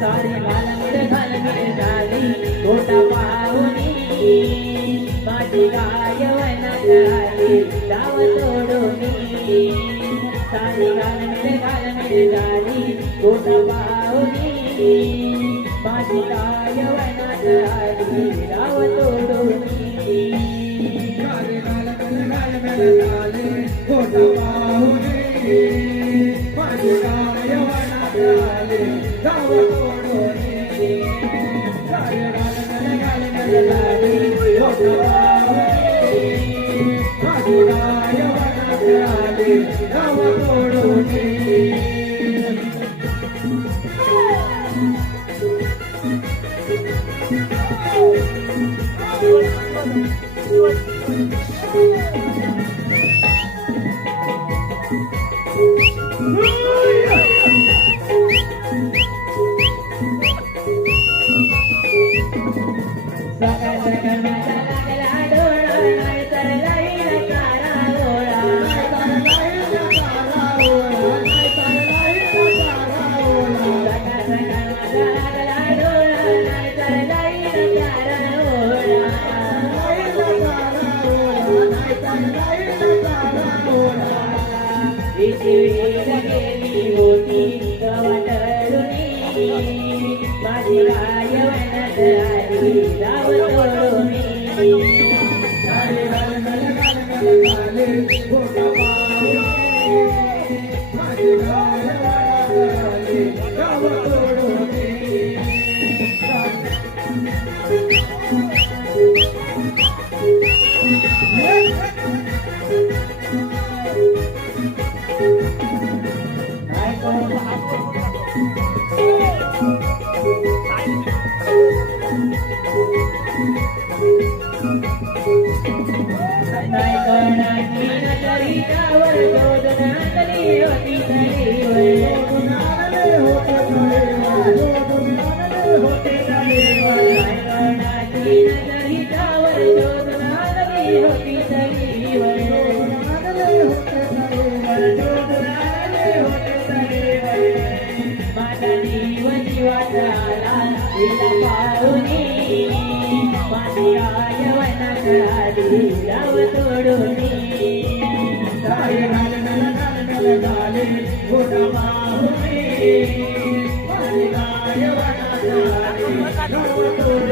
सारी घालमेल झाली गोटा पाहुनी माझी गाय वनात आली डाव तोडूनी सारी घालमेल झाली गोटा पाहुनी माझी गाय वनात आली डाव तोडूनी सारी घालमेल झाली गोटा पाहुनी माझी गाय वनात आली डाव तोडूनी सारी घालमेल झाली गोटा पाहुनी माझी गाय वनात आली डाव तोडूनी गेली होती गवटळुनी माझी गाय वनात आली डाव तोडूनी सारी घालमेल झाली गोटा पाहुनी माझी गाय वनात आली डाव तोडूनी नाही करणाची नजरिकावर शोधनातली होती होते नाही करणाची नजरिकावर शोधनातली होती माझा जीव जीवाचा आला तिला पाहुनी माझी गाय वनात आली डाव तोडूनी सारी घालमेल झाली गोटा पाहुनी माझी गाय वनात आली डाव तोडूनी